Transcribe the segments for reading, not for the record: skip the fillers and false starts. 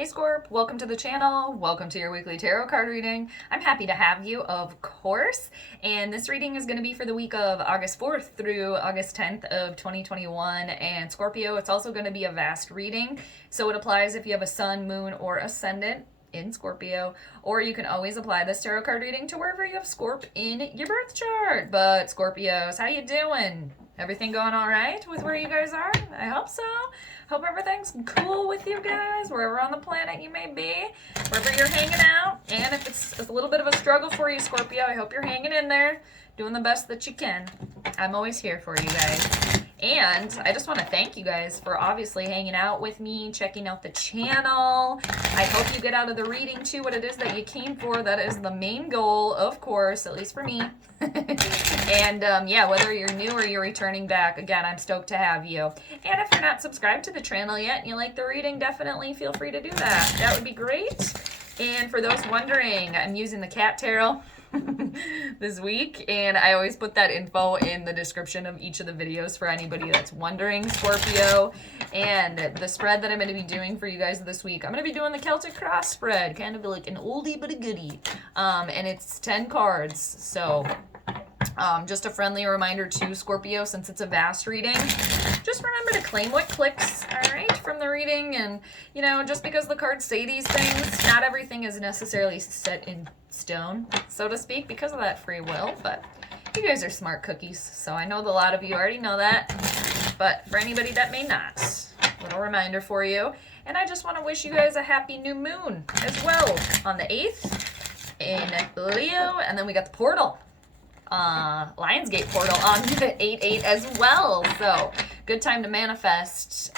Hey Scorp, welcome to the channel. Welcome to your weekly tarot card reading. I'm happy to have you, of course. And this reading is going to be for the week of August 4th through August 10th of 2021. And Scorpio, it's also going to be a vast reading. So it applies if you have a sun, moon, or ascendant in Scorpio, or you can always apply this tarot card reading to wherever you have Scorp in your birth chart. But Scorpios, how you doing? Everything going all right with where you guys are? I hope so. Hope everything's cool with you guys, wherever on the planet you may be, wherever you're hanging out. And if it's a little bit of a struggle for you, Scorpio, I hope you're hanging in there, doing the best that you can. I'm always here for you guys. And I just want to thank you guys for obviously hanging out with me, checking out the channel. I hope you get out of the reading too what it is that you came for. That is the main goal, of course, at least for me. And yeah, whether you're new or you're returning back, again, I'm stoked to have you. And if you're not subscribed to the channel yet and you like the reading, definitely feel free to do that. That would be great. And for those wondering, I'm using the cat tarot this week, and I always put that info in the description of each of the videos for anybody that's wondering, Scorpio. And the spread that I'm going to be doing for you guys this week, I'm going to be doing the Celtic cross spread, kind of like an oldie but a goodie. And it's 10 cards, so just a friendly reminder to Scorpio, since it's a vast reading, just remember to claim what clicks, all right, from the reading. And, you know, just because the cards say these things, not everything is necessarily set in stone, so to speak, because of that free will. But you guys are smart cookies, so I know that a lot of you already know that. But for anybody that may not, little reminder for you. And I just want to wish you guys a happy new moon as well on the 8th in Leo. And then we got the portal. Lionsgate portal on the 8/8 as well. So good time to manifest.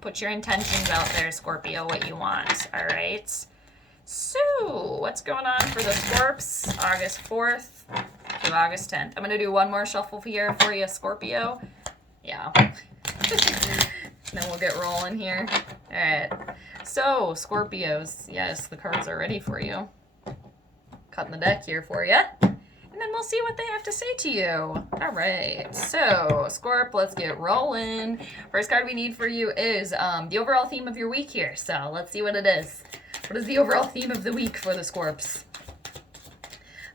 Put your intentions out there, Scorpio, what you want. All right. So what's going on for the Scorps? August 4th to August 10th. I'm going to do one more shuffle here for you, Scorpio. Yeah. Then we'll get rolling here. All right. So Scorpios, yes, the cards are ready for you. Cutting the deck here for you. And then we'll see what they have to say to you. All right, so Scorp, let's get rolling. First card we need for you is the overall theme of your week here. So let's see what it is. What is the overall theme of the week for the Scorps?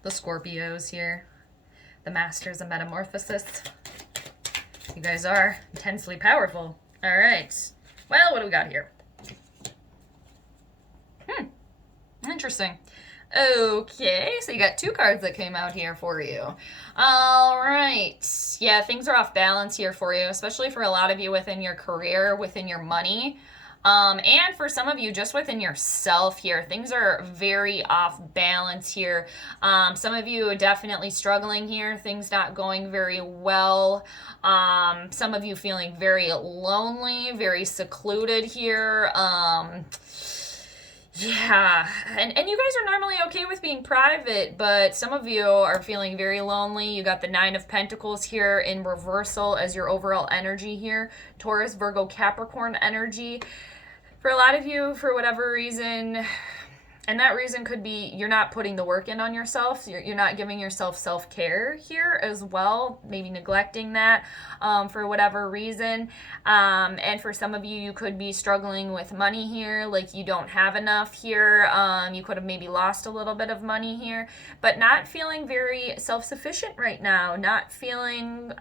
The Scorpios here, the masters of metamorphosis. You guys are intensely powerful. All right, well, what do we got here? Interesting. Okay, so you got two cards that came out here for you. All right. Yeah, things are off balance here for you, especially for a lot of you within your career, within your money. And for some of you, just within yourself here, things are very off balance here. Some of you are definitely struggling here, things not going very well. Some of you feeling very lonely, very secluded here. Yeah, and you guys are normally okay with being private, but some of you are feeling very lonely. You got the 9 of Pentacles here in reversal as your overall energy here. Taurus, Virgo, Capricorn energy. For a lot of you, for whatever reason, and that reason could be you're not putting the work in on yourself. You're not giving yourself self-care here as well, maybe neglecting that for whatever reason. And for some of you, you could be struggling with money here, like you don't have enough here. You could have maybe lost a little bit of money here, but not feeling very self-sufficient right now, not feeling...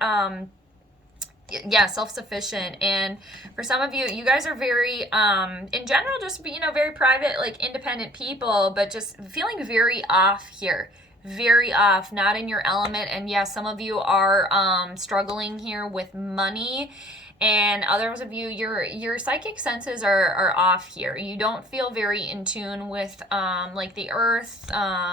self-sufficient. And for some of you, you guys are very in general just very private, like independent people, but just feeling very off here, very off, not in your element. And yeah, some of you are struggling here with money, and others of you, your psychic senses are off here. You don't feel very in tune with like the earth,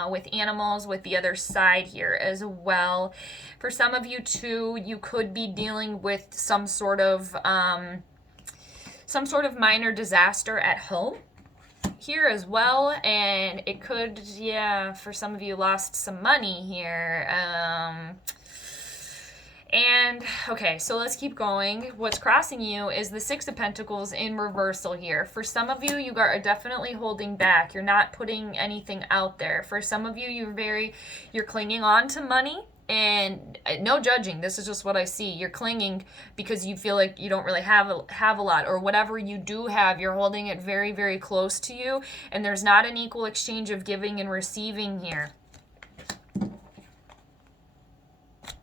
with animals, with the other side here as well. For some of you too, you could be dealing with some sort of minor disaster at home here as well. And it could, yeah, for some of you lost some money here. And okay, so let's keep going. What's crossing you is the 6 of Pentacles in reversal here. For some of you, you are definitely holding back. You're not putting anything out there. For some of you, you're clinging on to money. And no judging, this is just what I see. You're clinging because you feel like you don't really have a lot, or whatever you do have, you're holding it very, very close to you, and there's not an equal exchange of giving and receiving here.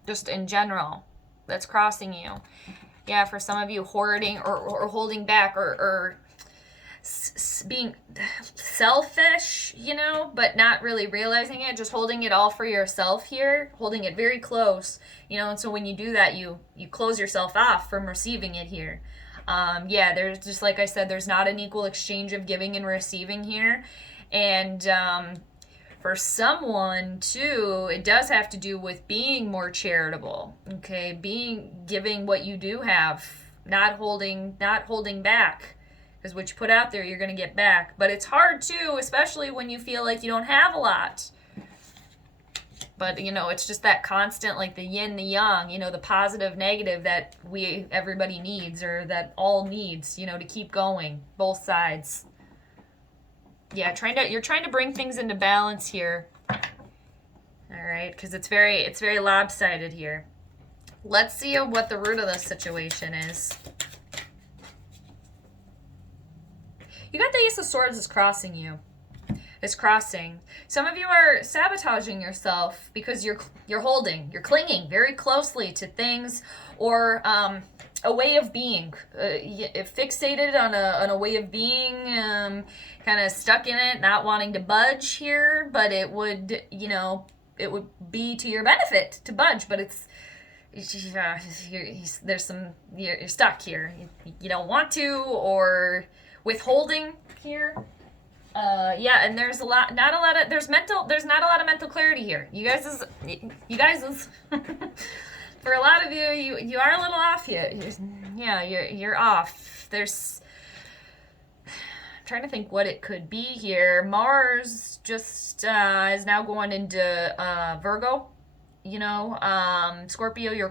Just in general, that's crossing you. Yeah, for some of you, hoarding or holding back or being selfish, you know, but not really realizing it, just holding it all for yourself here, holding it very close, you know, and so when you do that, you close yourself off from receiving it here. Yeah, there's just, like I said, there's not an equal exchange of giving and receiving here. And for someone too, it does have to do with being more charitable, okay, giving what you do have, not holding back, because what you put out there, you're going to get back. But it's hard too, especially when you feel like you don't have a lot. But, you know, it's just that constant, like the yin, the yang, you know, the positive, negative that everybody needs, or that all needs, you know, to keep going, both sides. Yeah, you're trying to bring things into balance here. All right, because it's very lopsided here. Let's see what the root of this situation is. You got the Ace of Swords is crossing you. It's crossing. Some of you are sabotaging yourself because you're clinging very closely to things, or a way of being, fixated on a way of being, kind of stuck in it, not wanting to budge here. But it would, you know, it would be to your benefit to budge, but you're stuck here. You don't want to, or withholding here. Yeah, and there's not a lot of mental clarity here. You guys is for a lot of you are a little off here. You're off. I'm trying to think what it could be here. Mars just is now going into Virgo. You know, Scorpio, your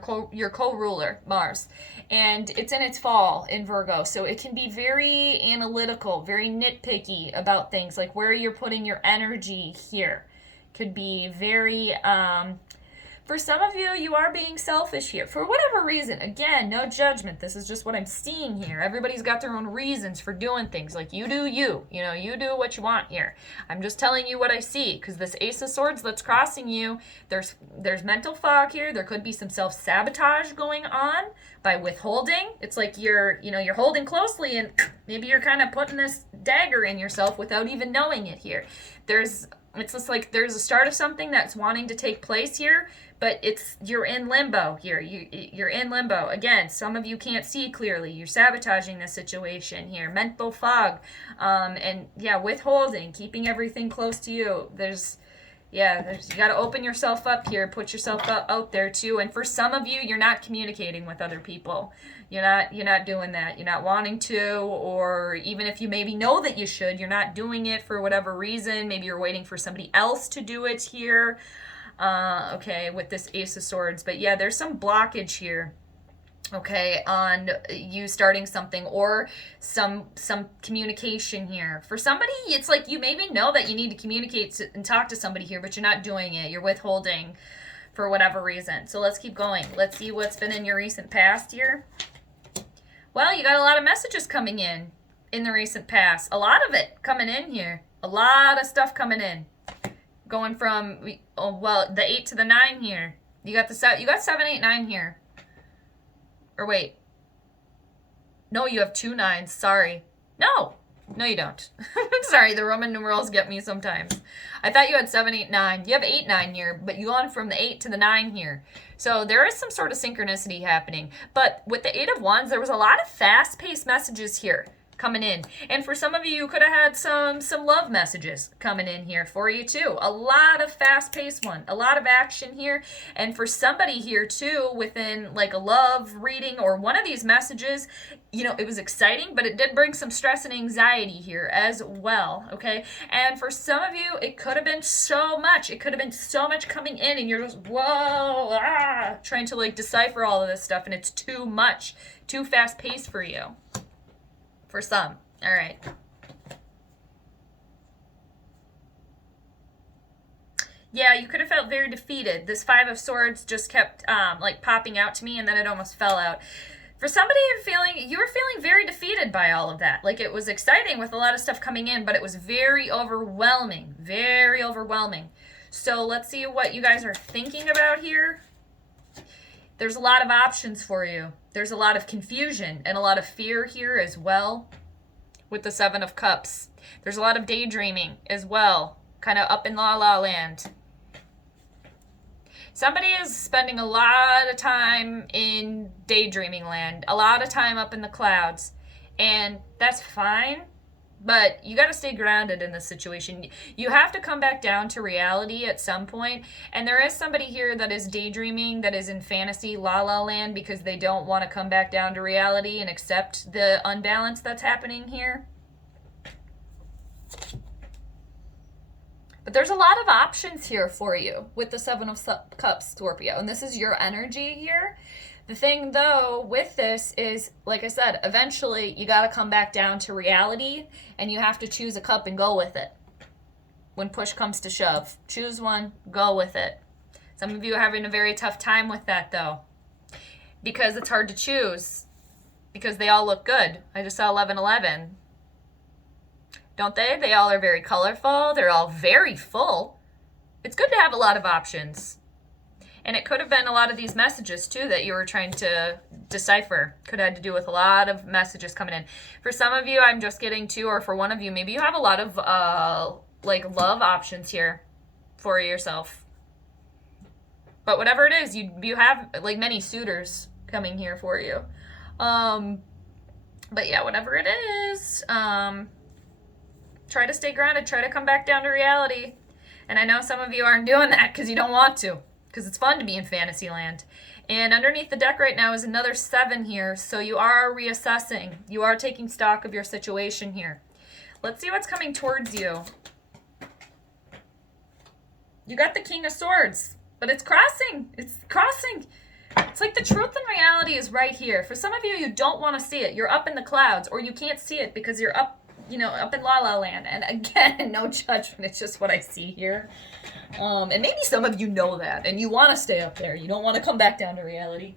co-ruler, Mars. And it's in its fall in Virgo. So it can be very analytical, very nitpicky about things, like where you're putting your energy here. Could be very, for some of you, you are being selfish here. For whatever reason, again, no judgment. This is just what I'm seeing here. Everybody's got their own reasons for doing things. Like, you do you. You know, you do what you want here. I'm just telling you what I see, because this Ace of Swords that's crossing you, there's mental fog here. There could be some self-sabotage going on by withholding. It's like you're holding closely, and maybe you're kind of putting this dagger in yourself without even knowing it here. It's just like there's a start of something that's wanting to take place here, but you're in limbo here. You're in limbo. Again, some of you can't see clearly. You're sabotaging the situation here. Mental fog, and yeah, withholding, keeping everything close to you. You got to open yourself up here, put yourself out there too. And for some of you, you're not communicating with other people. You're not doing that. You're not wanting to, or even if you maybe know that you should, you're not doing it for whatever reason. Maybe you're waiting for somebody else to do it here. Okay, with this Ace of Swords. But yeah, there's some blockage here. Okay, on you starting something, or some communication here. For somebody, it's like you maybe know that you need to communicate and talk to somebody here, but you're not doing it. You're withholding for whatever reason. So let's keep going. Let's see what's been in your recent past here. Well, you got a lot of messages coming in the recent past. A lot of it coming in here. A lot of stuff coming in. Going from, the 8 to the 9 here. You got 7, 8, 9 here. Or wait. No, you have 2 9s. Sorry. No, you don't. Sorry, the Roman numerals get me sometimes. I thought you had 7, 8, 9. You have 8, 9 here, but you gone from the 8 to the 9 here. So there is some sort of synchronicity happening. But with the 8 of Wands, there was a lot of fast-paced messages here coming in. And for some of you, you could have had some love messages coming in here for you too. A lot of fast-paced one, a lot of action here. And for somebody here too, within like a love reading or one of these messages, you know, it was exciting, but it did bring some stress and anxiety here as well, okay? And for some of you, it could have been so much. It could have been so much coming in, and you're just, whoa, trying to like decipher all of this stuff, and it's too much, too fast-paced for you. For some. All right. Yeah, you could have felt very defeated. This Five of Swords just kept like popping out to me, and then it almost fell out. For somebody you were feeling very defeated by all of that. Like, it was exciting with a lot of stuff coming in, but it was very overwhelming. Very overwhelming. So let's see what you guys are thinking about here. There's a lot of options for you. There's a lot of confusion and a lot of fear here as well with the Seven of Cups. There's a lot of daydreaming as well, kind of up in la la land. Somebody is spending a lot of time in daydreaming land, a lot of time up in the clouds, and that's fine, but you got to stay grounded in this situation. You have to come back down to reality at some point, and there is somebody here that is daydreaming, that is in fantasy la la land because they don't want to come back down to reality and accept the unbalance that's happening here. But there's a lot of options here for you with the Seven of Cups, Scorpio. And this is your energy here. The thing, though, with this is, like I said, eventually you got to come back down to reality. And you have to choose a cup and go with it. When push comes to shove. Choose one, go with it. Some of you are having a very tough time with that, though. Because it's hard to choose. Because they all look good. I just saw 1111. Don't they? They all are very colorful. They're all very full. It's good to have a lot of options. And it could have been a lot of these messages, too, that you were trying to decipher. Could have had to do with a lot of messages coming in. For some of you, I'm just getting to, or for one of you, maybe you have a lot of, love options here for yourself. But whatever it is, you have, like, many suitors coming here for you. But yeah, whatever it is, try to stay grounded. Try to come back down to reality. And I know some of you aren't doing that because you don't want to. Because it's fun to be in fantasy land. And underneath the deck right now is another 7 here. So you are reassessing. You are taking stock of your situation here. Let's see what's coming towards you. You got the King of Swords. But it's crossing. It's crossing. It's like the truth and reality is right here. For some of you, you don't want to see it. You're up in the clouds. Or you can't see it because you're up, up in La La Land. And again, no judgment. It's just what I see here. And maybe some of you know that. And you want to stay up there. You don't want to come back down to reality.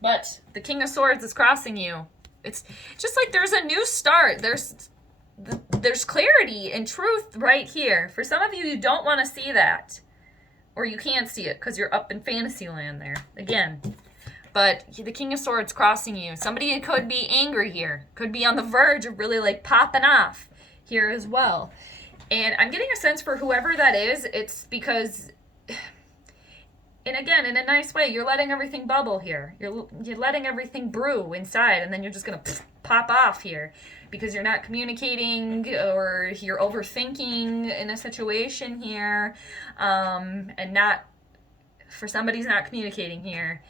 But the King of Swords is crossing you. It's just like there's a new start. There's clarity and truth right here. For some of you, you don't want to see that. Or you can't see it because you're up in fantasy land there. Again. But the King of Swords crossing you. Somebody could be angry here. Could be on the verge of really like popping off here as well. And I'm getting a sense for whoever that is, it's because, and again, in a nice way, you're letting everything bubble here. You're letting everything brew inside, and then you're just going to pop off here because you're not communicating or you're overthinking in a situation here, and for somebody's not communicating here.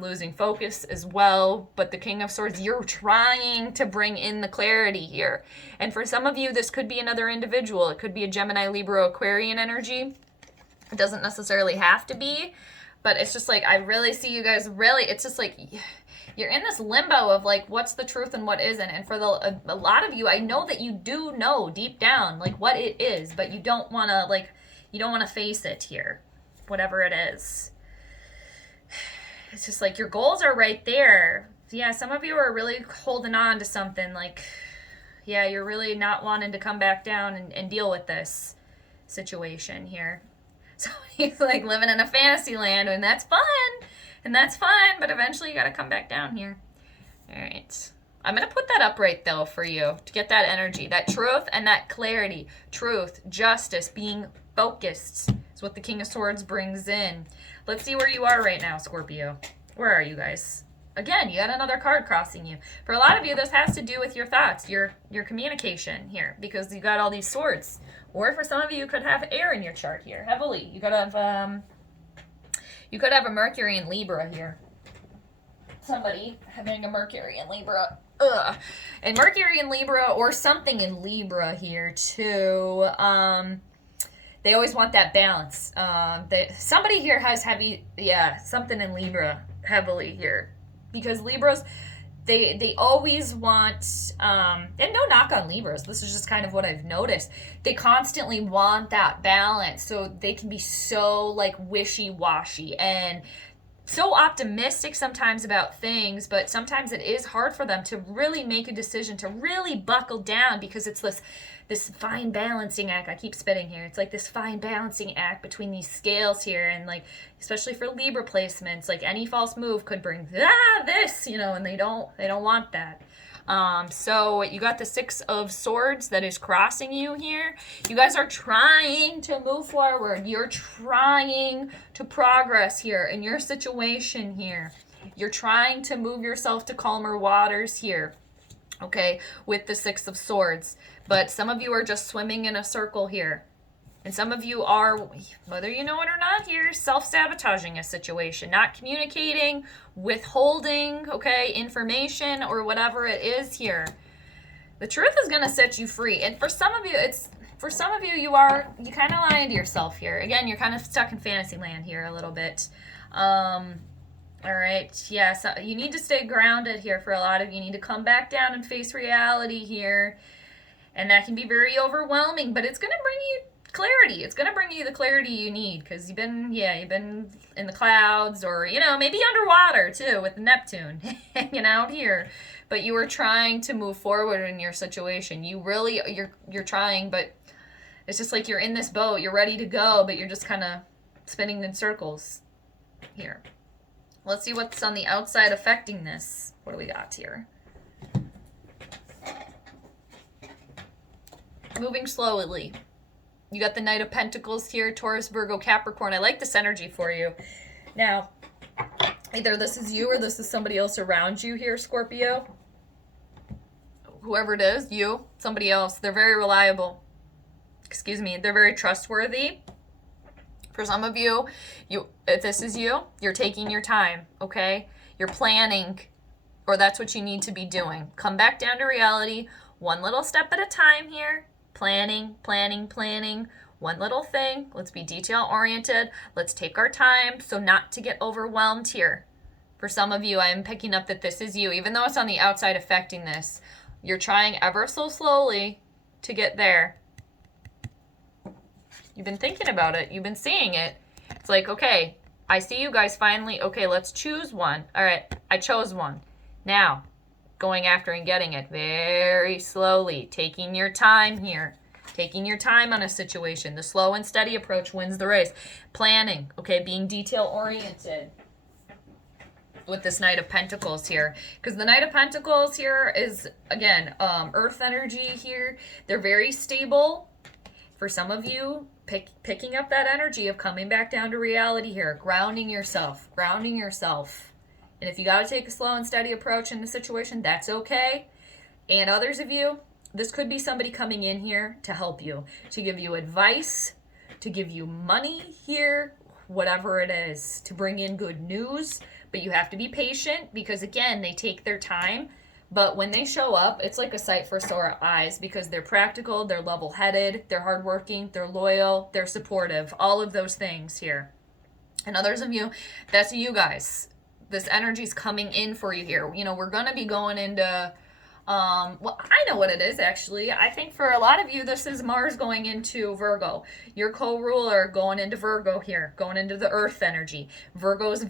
Losing focus as well. But the King of Swords, you're trying to bring in the clarity here. And for some of you, this could be another individual. It could be a Gemini, Libra, Aquarian energy. It doesn't necessarily have to be. But it's just like, I really see you guys really, it's just like, you're in this limbo of like, what's the truth and what isn't. And for a lot of you, I know that you do know deep down, like, what it is. But you don't want to, face it here. Whatever it is. It's just like your goals are right there. Yeah, some of you are really holding on to something like, yeah, you're really not wanting to come back down and deal with this situation here. So he's like living in a fantasy land, and that's fun. And that's fine, but eventually you got to come back down here. All right. I'm going to put that up right, though, for you to get that energy, that truth and that clarity. Truth, justice, being focused is what the King of Swords brings in. Let's see where you are right now, Scorpio. Where are you guys? Again, you got another card crossing you. For a lot of you, this has to do with your thoughts, your communication here, because you got all these swords. Or for some of you, you could have air in your chart here, heavily. You could have a Mercury in Libra here. Somebody having a Mercury in Libra. Ugh. And Mercury in Libra, or something in Libra here too. They always want that balance. Somebody here has something in Libra heavily here. Because Libras, they always want, and no knock on Libras, this is just kind of what I've noticed, they constantly want that balance, so they can be so like wishy-washy and so optimistic sometimes about things, but sometimes it is hard for them to really make a decision, to really buckle down, because it's this fine balancing act. I keep spitting here. It's like this fine balancing act between these scales here, and like especially for Libra placements, like any false move could bring this, and they don't want that. So you got the Six of Swords that is crossing you here. You guys are trying to move forward. You're trying to progress here in your situation here. You're trying to move yourself to calmer waters here, okay, with the Six of Swords. But some of you are just swimming in a circle here. And some of you are, whether you know it or not here, self-sabotaging a situation, not communicating, withholding, okay, information or whatever it is here. The truth is going to set you free. And for some of you, you kind of lying to yourself here. Again, you're kind of stuck in fantasy land here a little bit. All right, yeah, so you need to stay grounded here for a lot of you. You need to come back down and face reality here. And that can be very overwhelming, but it's going to bring you clarity. It's going to bring you the clarity you need, because you've been in the clouds, or maybe underwater too with Neptune hanging out here, but you were trying to move forward in your situation. You're trying, but it's just like you're in this boat, you're ready to go, but you're just kind of spinning in circles here. Let's see what's on the outside affecting this. What do we got here? Moving slowly. You got the Knight of Pentacles here, Taurus, Virgo, Capricorn. I like this energy for you. Now, either this is you or this is somebody else around you here, Scorpio. Whoever it is, you, somebody else. They're very reliable. Excuse me. They're very trustworthy. For some of you, if this is you, you're taking your time, okay? You're planning, or that's what you need to be doing. Come back down to reality, one little step at a time here. Planning, one little thing. Let's be detail-oriented. Let's take our time so not to get overwhelmed here. For some of you, I'm picking up that this is you. Even though it's on the outside affecting this, you're trying ever so slowly to get there. You've been thinking about it. You've been seeing it. It's like, okay, I see you guys finally. Okay, let's choose one. All right, I chose one. Now, going after and getting it very slowly, taking your time here, taking your time on a situation. The slow and steady approach wins the race. Planning, okay, being detail-oriented with this Knight of Pentacles here, because the Knight of Pentacles here is, again, earth energy here. They're very stable. For some of you, picking up that energy of coming back down to reality here, grounding yourself. And if you got to take a slow and steady approach in the situation, that's okay. And others of you, this could be somebody coming in here to help you, to give you advice, to give you money here, whatever it is, to bring in good news. But you have to be patient, because, again, they take their time. But when they show up, it's like a sight for sore eyes, because they're practical, they're level-headed, they're hardworking, they're loyal, they're supportive, all of those things here. And others of you, that's you guys. This energy's coming in for you here. We're going to be going into, well, I know what it is, actually. I think for a lot of you, this is Mars going into Virgo. Your co-ruler going into Virgo here, going into the earth energy. Virgo's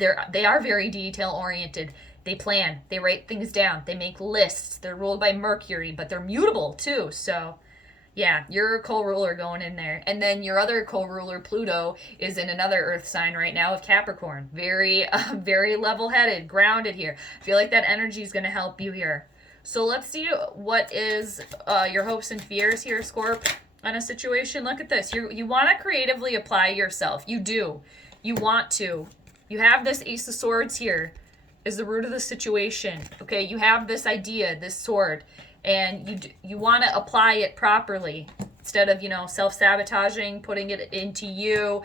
they are very detail-oriented. They plan. They write things down. They make lists. They're ruled by Mercury, but they're mutable, too. So, yeah, your co-ruler going in there. And then your other co-ruler, Pluto, is in another earth sign right now of Capricorn. Very level-headed, grounded here. I feel like that energy is going to help you here. So let's see what is your hopes and fears here, Scorp, on a situation. Look at this. You want to creatively apply yourself. You do. You want to. You have this Ace of Swords here is the root of the situation. Okay, you have this idea, this sword, and you want to apply it properly instead of, self-sabotaging, putting it into you.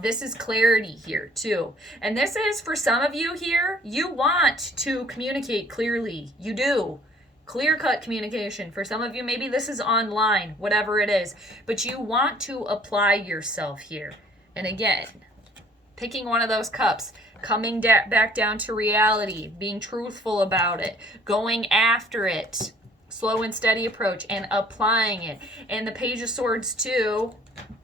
This is clarity here too. And this is, for some of you here, you want to communicate clearly. You do. Clear-cut communication. For some of you, maybe this is online, whatever it is, but you want to apply yourself here. And again, picking one of those cups, coming back down to reality, being truthful about it, going after it, slow and steady approach, and applying it. And the Page of Swords too,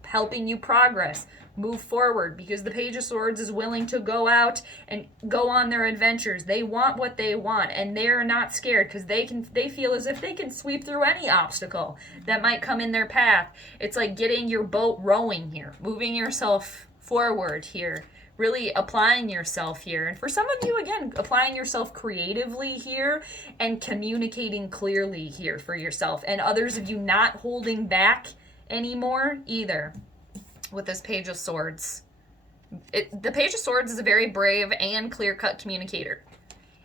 helping you progress, move forward, because the Page of Swords is willing to go out and go on their adventures. They want what they want, and they're not scared because they feel as if they can sweep through any obstacle that might come in their path. It's like getting your boat rowing here, moving yourself forward here, really applying yourself here. And for some of you, again, applying yourself creatively here and communicating clearly here for yourself, and others of you not holding back anymore either with this Page of Swords. The Page of Swords is a very brave and clear-cut communicator.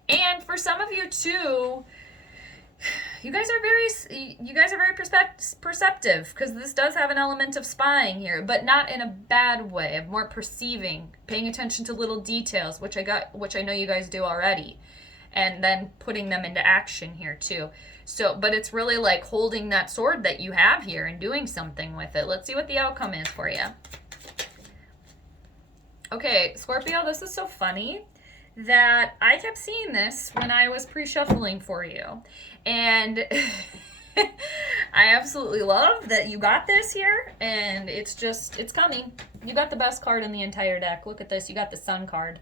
And for some of you too, you guys are very perceptive, because this does have an element of spying here, but not in a bad way, more perceiving, paying attention to little details, which I know you guys do already, and then putting them into action here too. So, but it's really like holding that sword that you have here and doing something with it. Let's see what the outcome is for you. Okay, Scorpio, this is so funny that I kept seeing this when I was pre-shuffling for you. And I absolutely love that you got this here, and it's coming. You got the best card in the entire deck. Look at this. You got the Sun card.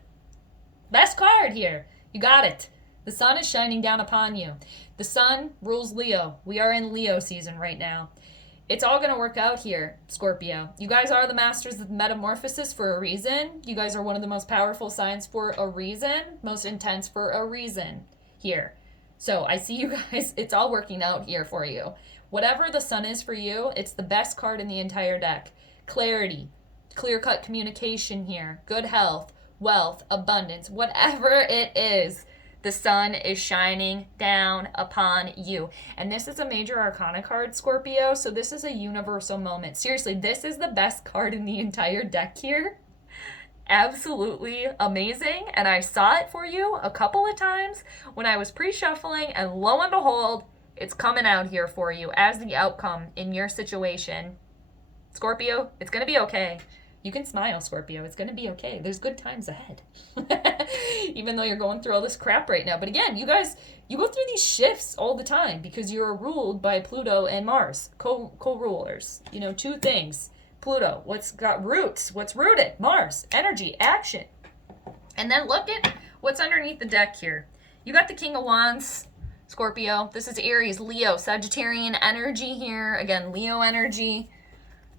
Best card here. You got it. The sun is shining down upon you. The sun rules Leo. We are in Leo season right now. It's all going to work out here, Scorpio. You guys are the masters of metamorphosis for a reason. You guys are one of the most powerful signs for a reason. Most intense for a reason here. So I see you guys. It's all working out here for you. Whatever the sun is for you, it's the best card in the entire deck. Clarity, clear-cut communication here, good health, wealth, abundance, whatever it is. The sun is shining down upon you. And this is a major arcana card, Scorpio, so this is a universal moment. Seriously, this is the best card in the entire deck here. Absolutely amazing. And I saw it for you a couple of times when I was pre-shuffling, and lo and behold, it's coming out here for you as the outcome in your situation. Scorpio, it's going to be okay. You can smile, Scorpio. It's going to be okay. There's good times ahead. Even though you're going through all this crap right now. But again, you guys, you go through these shifts all the time because you're ruled by Pluto and Mars, co-rulers. You know, two things. Pluto, what's got roots? What's rooted? Mars, energy, action. And then look at what's underneath the deck here. You got the King of Wands, Scorpio. This is Aries, Leo, Sagittarian energy here. Again, Leo energy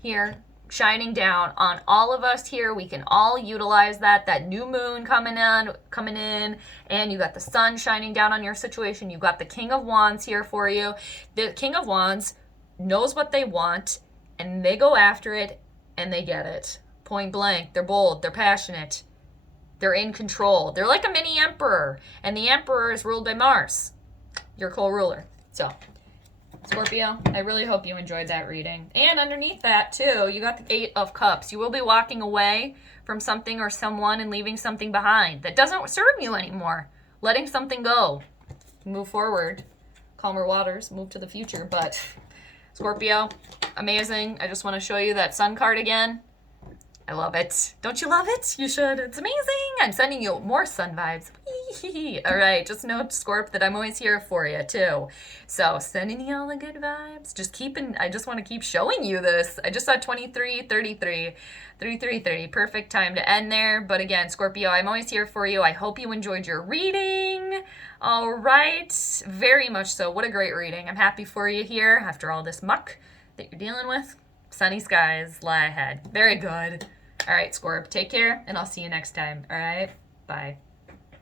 here, shining down on all of us here. We can all utilize that new moon coming in, and you got the sun shining down on your situation. You got the King of Wands here for you. The King of Wands knows what they want, and they go after it, and they get it. Point blank. They're bold. They're passionate. They're in control. They're like a mini emperor, and the emperor is ruled by Mars, your co-ruler. So Scorpio, I really hope you enjoyed that reading. And underneath that, too, you got the 8 of Cups. You will be walking away from something or someone and leaving something behind that doesn't serve you anymore. Letting something go. Move forward. Calmer waters. Move to the future. But Scorpio, amazing. I just want to show you that Sun card again. I love it. Don't you love it? You should. It's amazing. I'm sending you more sun vibes. All right. Just know, Scorp, that I'm always here for you, too. So sending you all the good vibes. I just want to keep showing you this. I just saw 2333. 333. Perfect time to end there. But again, Scorpio, I'm always here for you. I hope you enjoyed your reading. All right. Very much so. What a great reading. I'm happy for you here after all this muck that you're dealing with. Sunny skies lie ahead. Very good. All right, Scorp, take care, and I'll see you next time. All right? Bye.